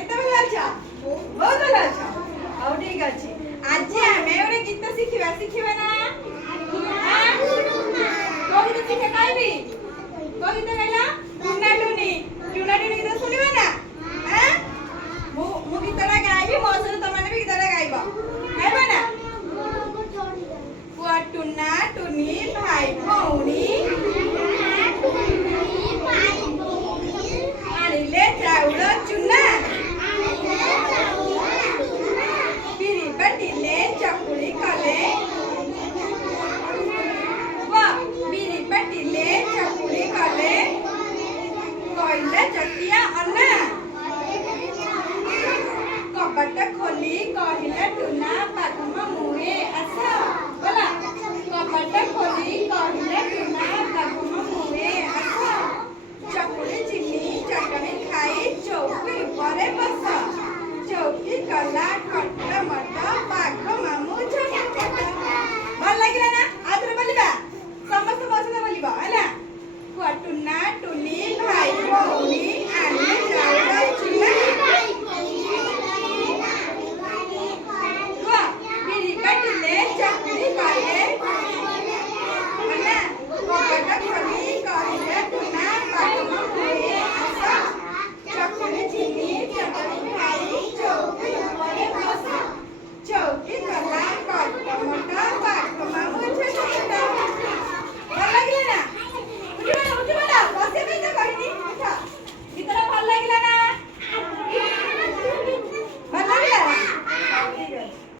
କେତେ ଭଲ ଅଛ? ବହୁତ ଭଲ ଅଛ? ହଉ ଠିକ ଅଛି। ଆଜି ଆମେ ଗୋଟେ ଗୀତ ଶିଖିବା, ଶିଖିବା ନା? କୋଉ ଗୀତ ଶିଖିବା କହିବି? କୋଉ ଗୀତ କହିଲ? ଟୁନା ଟୁନି। ଟୁନା ଟୁନି ଗୀତ ଶୁଣିବ ନା? ମୁଁ ଗୀତଟା ଗାଇବି, ମୋ ସହିତ ତମମାନେ ବି ଗୀତଟା ଗାଇବ। ଗାଇବ ନା? ପୁଅ ଟୁନା ଟୁନି ଭାଇ ଭଉଣୀ